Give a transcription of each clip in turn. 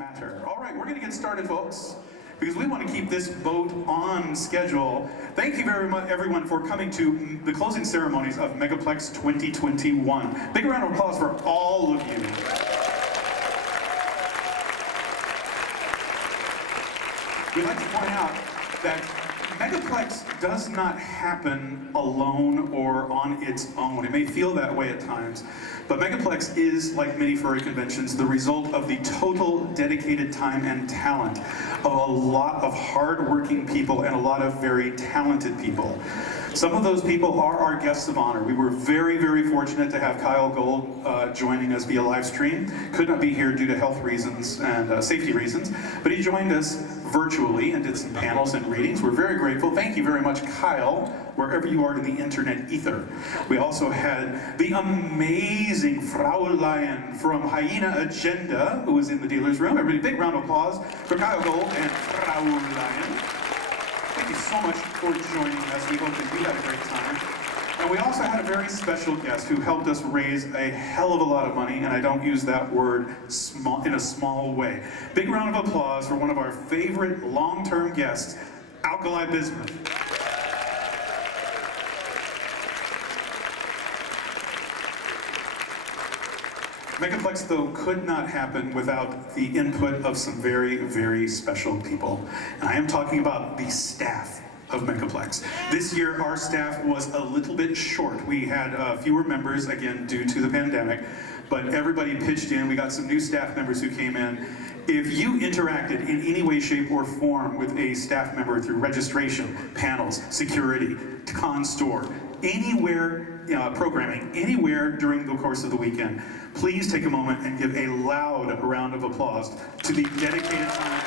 matter. All right, we're going to get started, folks, because we want to keep this boat on schedule. Thank you very much, everyone, for coming to the closing ceremonies of Megaplex 2021. Big round of applause for all of you. We'd like to point out that Megaplex does not happen alone or on its own. It may feel that way at times, but Megaplex is, like many furry conventions, the result of the total dedicated time and talent of a lot of hard-working people and a lot of very talented people. Some of those people are our guests of honor. We were very, very fortunate to have Kyle Gold joining us via live stream. Could not be here due to health reasons and safety reasons, but he joined us virtually and did some panels and readings. We're very grateful. Thank you very much, Kyle, wherever you are in the internet ether. We also had the amazing Fraulein from Hyena Agenda, who was in the dealer's room. Everybody, big round of applause for Kyle Gold and Fraulein. Thank you so much for joining us. We hope that you had a great time. And we also had a very special guest who helped us raise a hell of a lot of money, and I don't use that word in a small way. Big round of applause for one of our favorite long-term guests, Alkali Bismuth. Megaplex, though, could not happen without the input of some very, very special people. And I am talking about the staff of Megaplex. This year, our staff was a little bit short. We had fewer members, again, due to the pandemic, but everybody pitched in. We got some new staff members who came in. If you interacted in any way, shape, or form with a staff member through registration, panels, security, con store, anywhere, programming, anywhere during the course of the weekend, please take a moment and give a loud round of applause to the dedicated time of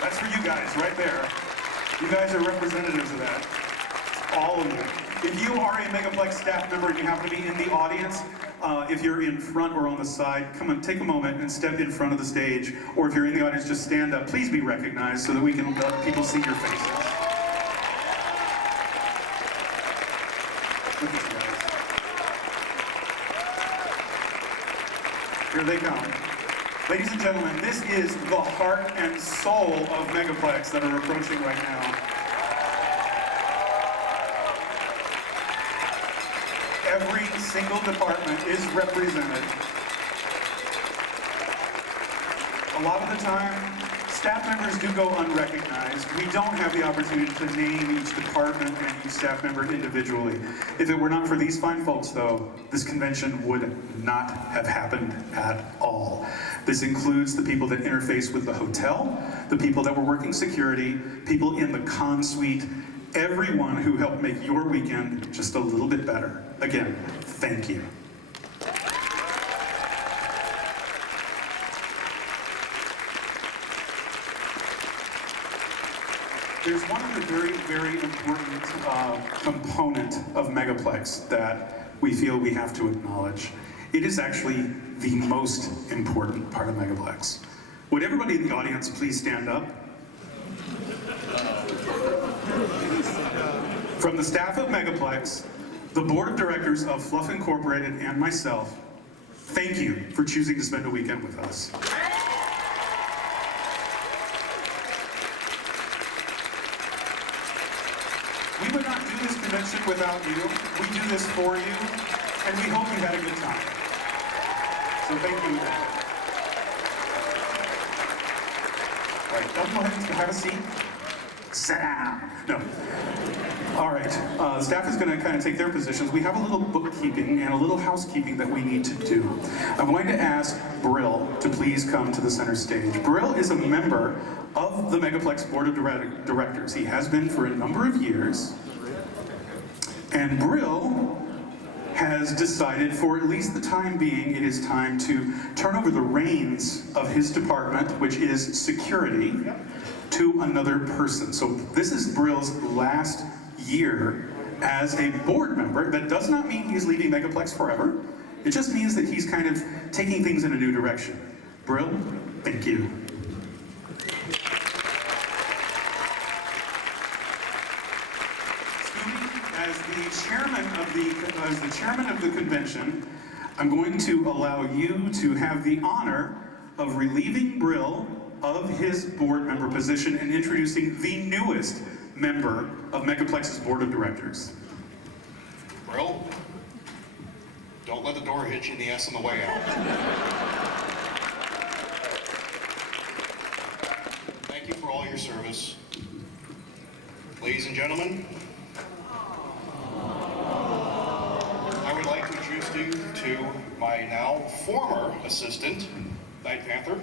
That's for you guys, right there. You guys are representatives of that. All of you. If you are a Megaplex staff member and you happen to be in the audience, if you're in front or on the side, come and take a moment and step in front of the stage. Or if you're in the audience, just stand up. Please be recognized so that we can let people see your faces. Look at you guys. Here they come. Ladies and gentlemen, this is the heart and soul of Megaplex that are approaching right now. Every single department is represented. A lot of the time, staff members do go unrecognized. We don't have the opportunity to name each department and each staff member individually. If it were not for these fine folks, though, this convention would not have happened at all. This includes the people that interface with the hotel, the people that were working security, people in the con suite, everyone who helped make your weekend just a little bit better. Again, thank you. There's one other very, very important component of Megaplex that we feel we have to acknowledge. It is actually the most important part of Megaplex. Would everybody in the audience please stand up? From the staff of Megaplex, the board of directors of Fluff Incorporated, and myself, thank you for choosing to spend a weekend with us. We would not do this convention without you. We do this for you, and we hope you had a good time. So thank you again. All right, go ahead and have a seat. Sit down. No. All right, staff is going to kind of take their positions. We have a little bookkeeping and a little housekeeping that we need to do. I'm going to ask Brill to please come to the center stage. Brill is a member of the Megaplex Board of Directors. He has been for a number of years. And Brill has decided, for at least the time being, it is time to turn over the reins of his department, which is security, to another person. So this is Brill's last year as a board member. That does not mean he's leaving Megaplex forever. It just means that he's kind of taking things in a new direction. Brill, thank you. as the chairman of the convention, I'm going to allow you to have the honor of relieving Brill of his board member position and introducing the newest member of Megaplex's board of directors. Brill, don't let the door hit you in the ass on the way out. Thank you for all your service. Ladies and gentlemen, I would like to introduce you to my now former assistant, Night Panther.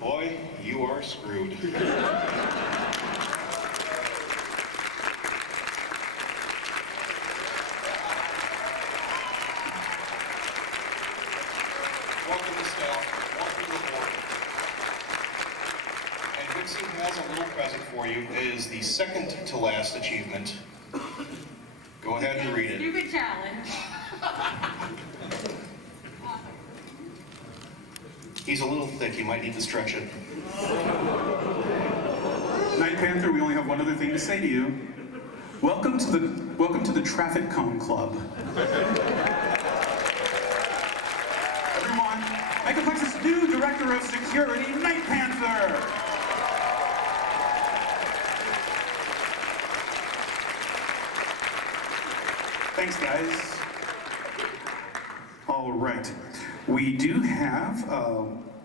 Boy, you are screwed. Welcome to staff, welcome to the board. And Dixie has a little present for you. It is the second to last achievement. Go ahead and read it. Stupid challenge. He's a little thick, you might need to stretch it. Night Panther, we only have one other thing to say to you. Welcome to the Traffic Cone Club. Everyone, Megaplex's new Director of Security, Night Panther. Thanks, guys. All right. We do have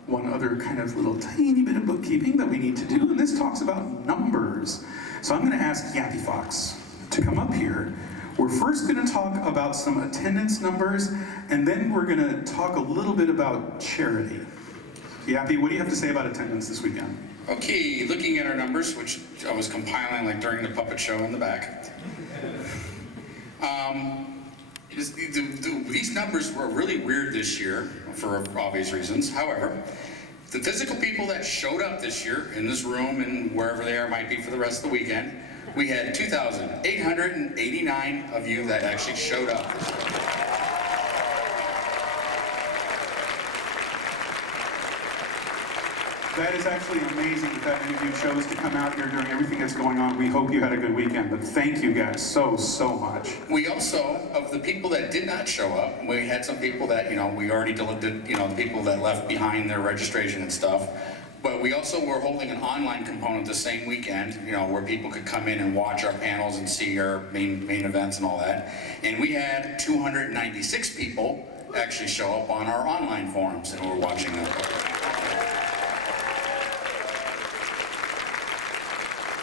one other kind of little tiny bit of bookkeeping that we need to do, and this talks about numbers. So I'm going to ask Yappy Fox to come up here. We're first going to talk about some attendance numbers, and then we're going to talk a little bit about charity. Yappy, what do you have to say about attendance this weekend? Okay, looking at our numbers, which I was compiling like during the puppet show in the back. These numbers were really weird this year for obvious reasons. However, the physical people that showed up this year in this room and wherever they are might be for the rest of the weekend, we had 2,889 of you that actually showed up this year. That is actually amazing that many of you chose to come out here during everything that's going on. We hope you had a good weekend, but thank you guys so much. We also, of the people that did not show up, we had some people that, we already did, the people that left behind their registration and stuff. But we also were holding an online component the same weekend, where people could come in and watch our panels and see our main events and all that. And we had 296 people actually show up on our online forums and were watching that.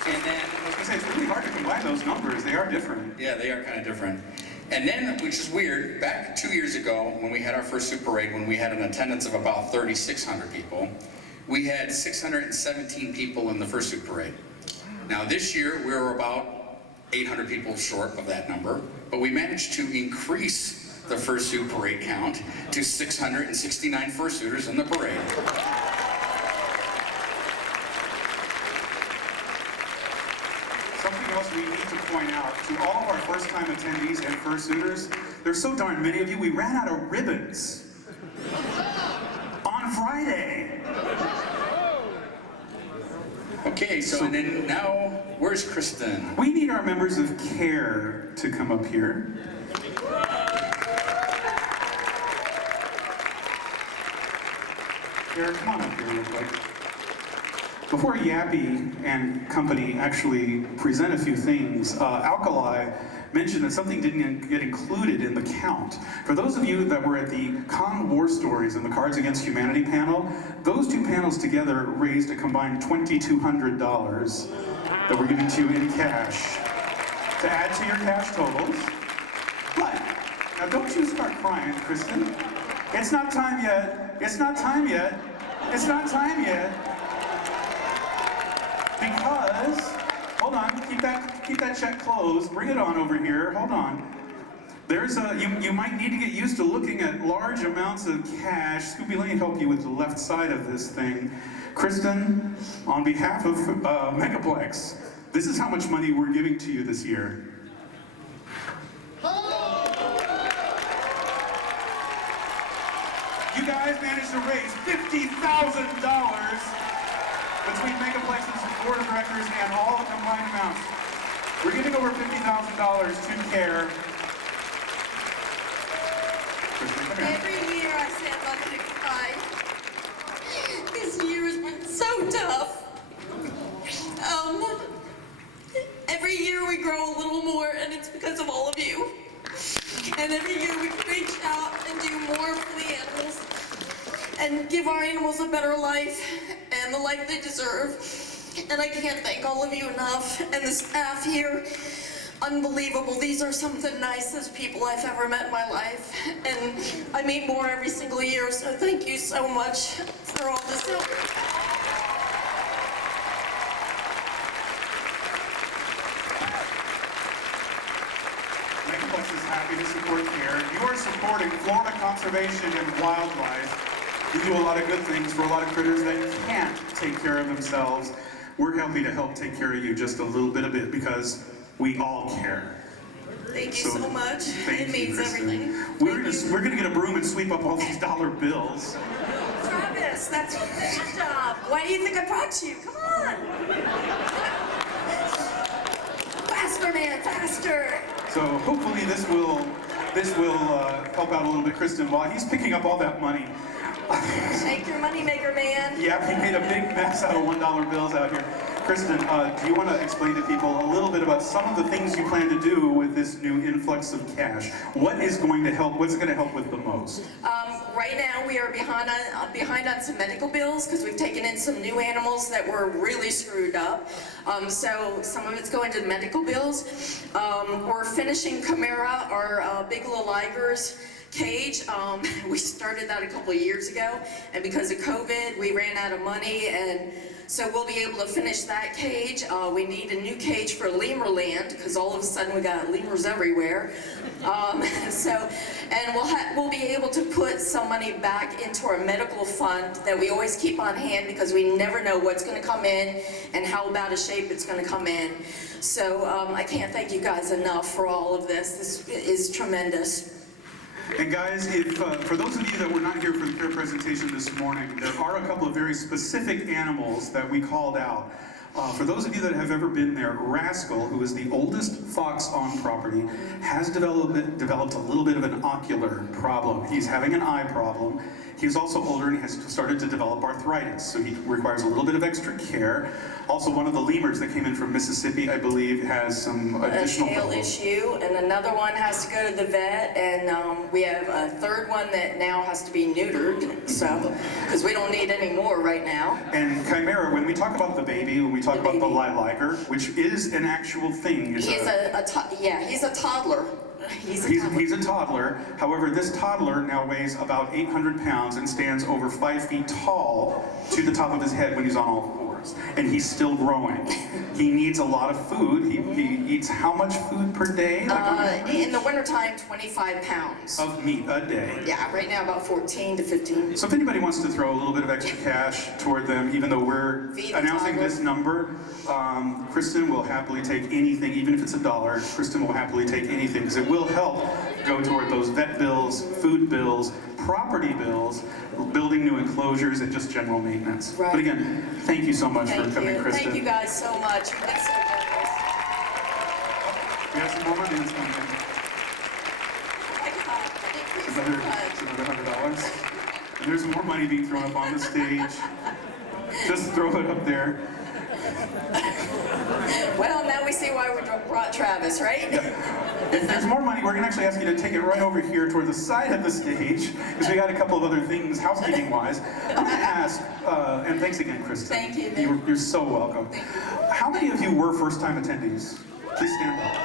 And then, I was going to say, it's really hard to combine those numbers. They are different. Yeah, they are kind of different. And then, which is weird, back 2 years ago, when we had our first Super 8, when we had an attendance of about 3,600 people, we had 617 people in the first Super 8. Now this year, we were about 800 people short of that number, but we managed to increase the first Super 8 count to 669 fursuiters in the parade. Something else we need to point out to all of our first-time attendees and fursuiters, there's so darn many of you, we ran out of ribbons on Friday. Okay, so and then now, where's Kristen? We need our members of CARE to come up here. CARE, come on up here real quick. Before Yappy and company actually present a few things, Alkali mentioned that something didn't get included in the count. For those of you that were at the Con War Stories and the Cards Against Humanity panel, those two panels together raised a combined $2,200 that we're giving to you in cash to add to your cash totals. But, now don't you start crying, Kristen. It's not time yet. It's not time yet. It's not time yet. Because, hold on, keep that check closed. Bring it on over here. Hold on. There's you might need to get used to looking at large amounts of cash. Scooby, let me help you with the left side of this thing. Kristen, on behalf of Megaplex, this is how much money we're giving to you this year. You guys managed to raise $50,000 between Megaplex's board of directors and all the combined amounts. We're giving over $50,000 to CARE. Kristen, come here. Every year I say I'm not gonna cry. This year has been so tough. Every year we grow a little more, and it's because of all of you. And every year we reach out and do more for the animals and give our animals a better life and the life they deserve. And I can't thank all of you enough. And the staff here, unbelievable. These are some of the nicest people I've ever met in my life. And I meet more every single year, so thank you so much for all this help. Megaplex is happy to support CARE. You are supporting Florida conservation and wildlife. We do a lot of good things for a lot of critters that can't take care of themselves. We're happy to help take care of you just a little bit because we all care. Thank you so much. Thank It you, means Kristen. everything. We're gonna get a broom and sweep up all these dollar bills. Travis, that's your job. Why do you think I brought you? Come on. Faster, man, faster. So hopefully this will help out a little bit, Kristen, while he's picking up all that money. Shake your money maker, man. Yeah, he made a big mess out of $1 bills out here. Kristen, do you want to explain to people a little bit about some of the things you plan to do with this new influx of cash? What is going to help? What's going to help with the most? Right now we are behind on some medical bills because we've taken in some new animals that were really screwed up. So some of it's going to the medical bills. We're finishing Chimera, our big little ligers cage. We started that a couple of years ago, and because of COVID, we ran out of money, and so we'll be able to finish that cage. We need a new cage for lemur land because all of a sudden we got lemurs everywhere. And we'll be able to put some money back into our medical fund that we always keep on hand because we never know what's going to come in and how bad a shape it's going to come in. So I can't thank you guys enough for all of this. This is tremendous. And guys, if, for those of you that were not here for the CARE presentation this morning, there are a couple of very specific animals that we called out. For those of you that have ever been there, Rascal, who is the oldest fox on property, has developed a little bit of an ocular problem. He's having an eye problem. He's also older and he has started to develop arthritis, so he requires a little bit of extra care. Also, one of the lemurs that came in from Mississippi, I believe, has some additional A tail problems. issue, and another one has to go to the vet, and we have a third one that now has to be neutered, so, because we don't need any more right now. And Chimera, when we talk about the baby, when we talk about the baby. lilager, which is an actual thing. He's he's a toddler. He's a toddler. However, this toddler now weighs about 800 pounds and stands over 5 feet tall to the top of his head when he's on all fours. And he's still growing. He needs a lot of food. He eats how much food per day? In the wintertime, 25 pounds. Of meat a day. Yeah, right now about 14 to 15. So if anybody wants to throw a little bit of extra cash toward them, even though we're Feed the announcing toddler. this number, Kristen will happily take anything, even if it's $1, Kristen will happily take anything, because it will help go toward those vet bills, food bills, property bills, building new enclosures, and just general maintenance. Right. But again, thank you so much for Thank coming, you. Kristen. Thank you guys so much. You've been so generous. We have some more money that's coming in. It's another $100. And there's more money being thrown up on the stage. Just throw it up there. Well, now we see why we brought Travis, right? If there's more money, we're going to actually ask you to take it right over here toward the side of the stage, because we got a couple of other things, housekeeping-wise. I'm going to ask, and thanks again, Kristen. Thank you. You're so welcome. Thank you. How many of you were first-time attendees? Please stand up.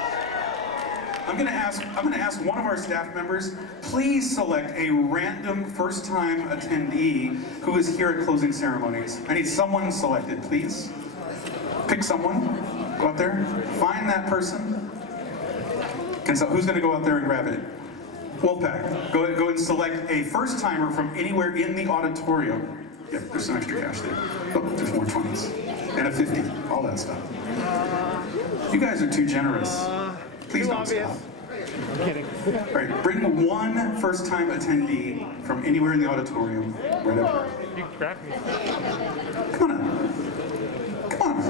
I'm going to ask one of our staff members, please select a random first-time attendee who is here at closing ceremonies. I need someone selected, please. Pick someone. Go out there. Find that person. Who's going to go out there and grab it? Wolfpack. Go and select a first-timer from anywhere in the auditorium. Yep, there's some extra cash there. Oh, there's more 20s. And a 50. All that stuff. You guys are too generous. Please don't stop. I'm kidding. All right, bring one first-time attendee from anywhere in the auditorium, right up here. You grabbed me. Come on up. Come on.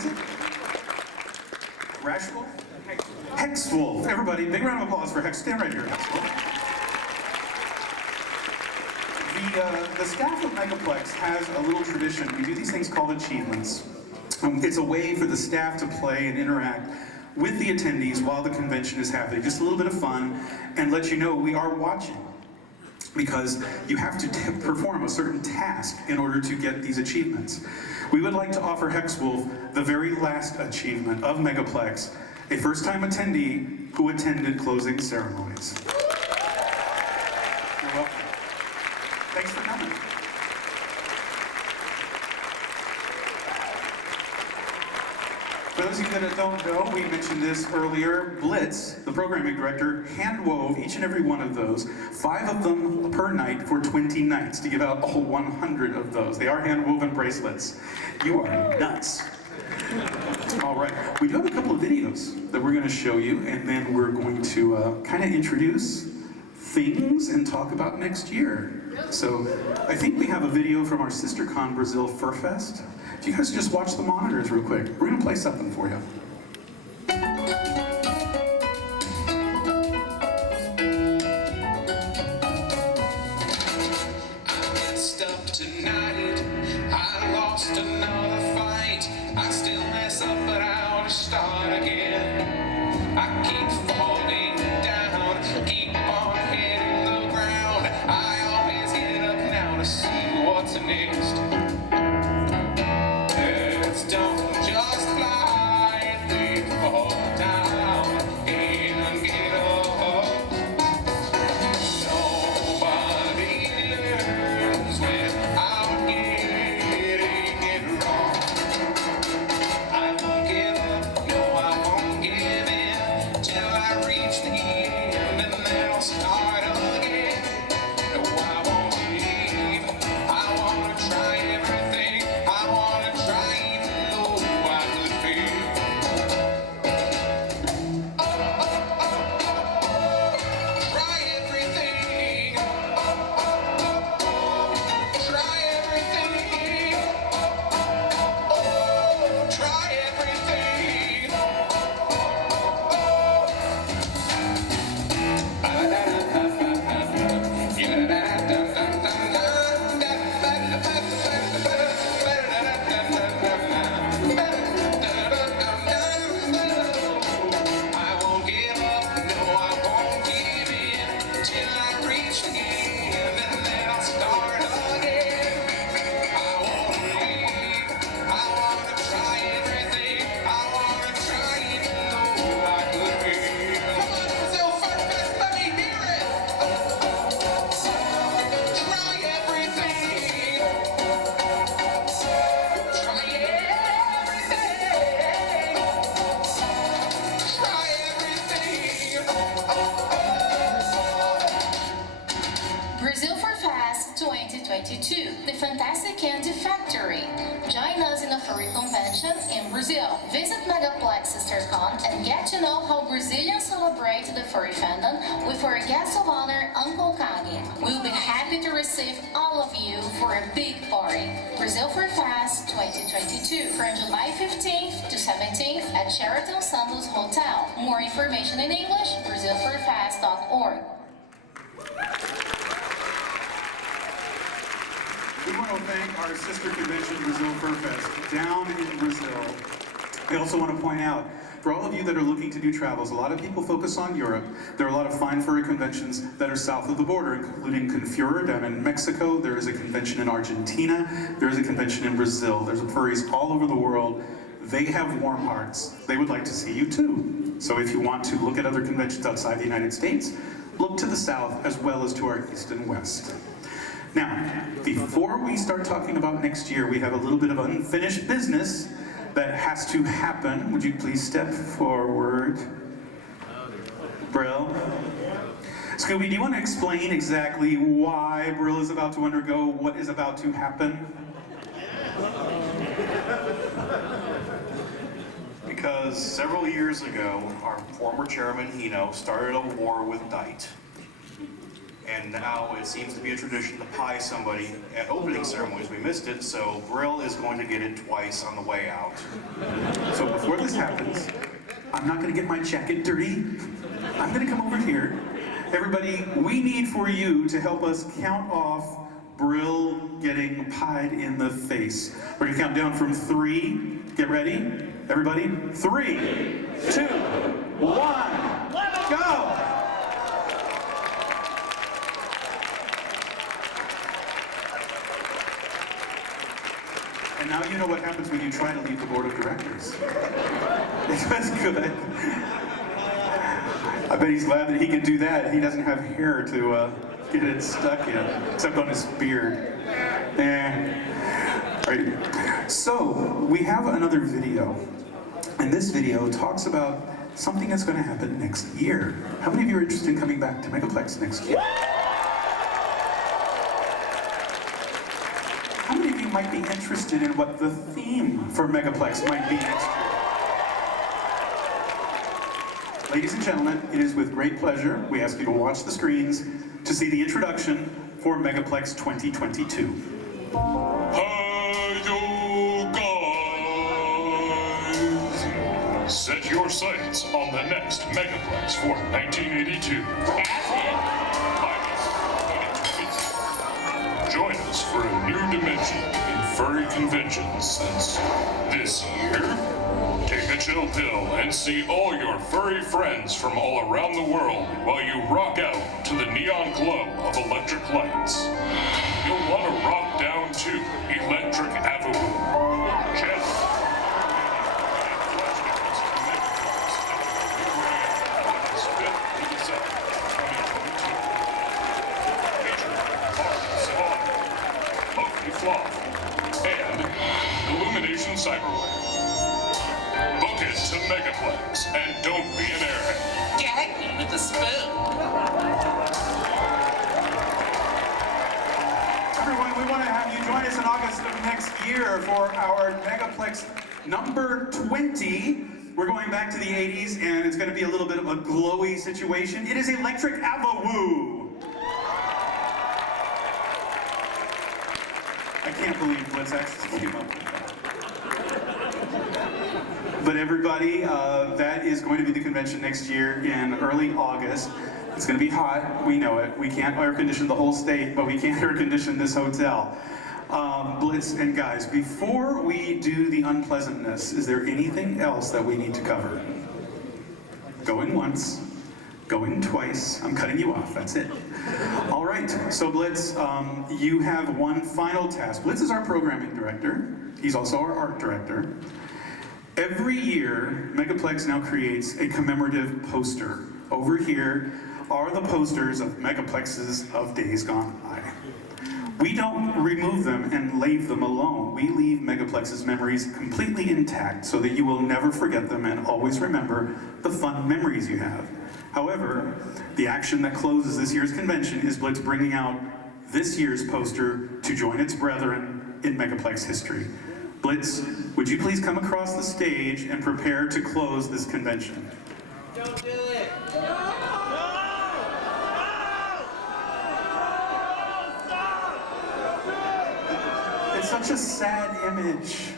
is it? Rash Wolf? Hex Wolf. Everybody, big round of applause for Hex. Stand right here, Hex Wolf. The staff of Megaplex has a little tradition. We do these things called achievements. It's a way for the staff to play and interact with the attendees while the convention is happening. Just a little bit of fun, and let you know we are watching, because you have to perform a certain task in order to get these achievements. We would like to offer Hex Wolf the very last achievement of Megaplex, a first-time attendee who attended closing ceremonies. You're welcome. Thanks for coming. For those of you that don't know, we mentioned this earlier, Blitz, the programming director, hand-wove each and every one of those, 5 of them per night for 20 nights to give out all 100 of those. They are hand-woven bracelets. You are nuts. All right, we do have a couple of videos that we're going to show you, and then we're going to kind of introduce things and talk about next year. So I think we have a video from our sister con, Brazil Fur Fest. If you guys just watch the monitors real quick, we're gonna play something for you. I messed up tonight, I lost another fight. I still mess up, but I ought to start again. I keep falling down, keep on hitting the ground. I always get up now to see what's next. Don't just fly, they fall down and get up. Nobody learns without getting it wrong. I won't give up, no I won't give in, till I reach the end and then I'll start again. No I won't leave, I wanna try everything, I wanna try even though I could fail. Try everything. Try everything. Try everything. I won't give up, no I won't give in, till I reach the end and then I'll start again. I won't leave, I wanna try everything, I wanna try even though I could fail. Come on, Brazil Fur Fest, let me hear it. Try everything. Try everything. Try everything. Brazil Fur Fest 2022, the Fantastic Candy Factory. Join us in a furry convention in Brazil. Visit Megaplex SisterCon and get to know how Brazilians celebrate the furry fandom with our guest of honor, Uncle Kagi. We'll be happy to receive all of you for a big party. Brazil Fur Fest 2022 from July 15th to 17th at Sheraton Santos Hotel. More information in English, brazilfurfest.org. We want to thank our sister convention, Brazil Fur Fest, down in Brazil. I also want to point out, for all of you that are looking to do travels, a lot of people focus on Europe. There are a lot of fine furry conventions that are south of the border, including Confura down in Mexico. There is a convention in Argentina. There is a convention in Brazil. There's furries all over the world. They have warm hearts. They would like to see you too. So if you want to look at other conventions outside the United States, look to the south as well as to our east and west. Now, before we start talking about next year, we have a little bit of unfinished business that has to happen. Would you please step forward? Brill. Scooby, do you want to explain exactly why Brill is about to undergo what is about to happen? Because several years ago, our former chairman, Hino, started a war with Dite. and now it seems to be a tradition to pie somebody at opening ceremonies. We missed it, so Brill is going to get it twice on the way out. So before this happens, I'm not gonna get my jacket dirty. I'm gonna come over here. Everybody, we need for you to help us count off Brill getting pied in the face. We're gonna count down from 3. Get ready, everybody. 3, 2, 1, go! And now you know what happens when you try to leave the board of directors. It was good. I bet he's glad that he can do that. He doesn't have hair to get it stuck in, except on his beard. All right. So, we have another video. And this video talks about something that's going to happen next year. How many of you are interested in coming back to Megaplex next year? How many of you might be interested in what the theme for Megaplex might be next year? Ladies and gentlemen, it is with great pleasure we ask you to watch the screens to see the introduction for Megaplex 2022. Hi, you guys! Set your sights on the next Megaplex for 1982. Join us for a new dimension in furry conventions since this year. Take a chill pill and see all your furry friends from all around the world while you rock out to the neon glow of electric lights. You'll want to rock down to Electric Avenue. Channel. And Illumination Cyberware. Book it to Megaplex and don't be an airhead. Gag me with a spoon. Everyone, we want to have you join us in August of next year for our Megaplex number 20. We're going back to the 80s, and it's going to be a little bit of a glowy situation. It is Electric Avenue. I can't believe Blitz actually came up with that. But everybody, that is going to be the convention next year in early August. It's going to be hot, we know it. We can't air condition the whole state, but we can air condition this hotel. Blitz and guys, before we do the unpleasantness, is there anything else that we need to cover? Going once, going twice. I'm cutting you off, that's it. All right, so Blitz, you have one final task. Blitz is our programming director. He's also our art director. Every year, Megaplex now creates a commemorative poster. Over here are the posters of Megaplexes of days gone by. We don't remove them and leave them alone. We leave Megaplex's memories completely intact so that you will never forget them and always remember the fun memories you have. However, the action that closes this year's convention is Blitz bringing out this year's poster to join its brethren in Megaplex history. Blitz, would you please come across the stage and prepare to close this convention? Don't do it. It's such a sad image.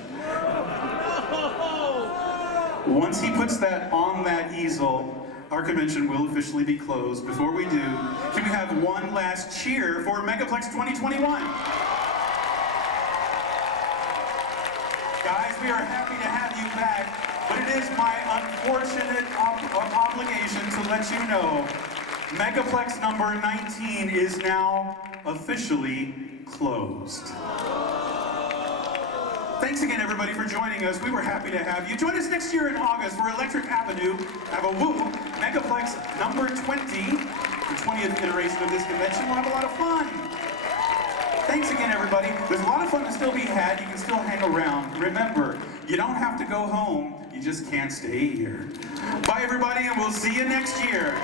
Once he puts that on that easel, our convention will officially be closed. Before we do, can we have one last cheer for Megaplex 2021? Guys, we are happy to have you back, but it is my unfortunate obligation to let you know Megaplex number 19 is now officially closed. Thanks again, everybody, for joining us. We were happy to have you. Join us next year in August for Electric Avenue. Have a woo. Megaplex number 20, the 20th iteration of this convention. We'll have a lot of fun. Thanks again, everybody. There's a lot of fun to still be had. You can still hang around. Remember, you don't have to go home. You just can't stay here. Bye, everybody, and we'll see you next year.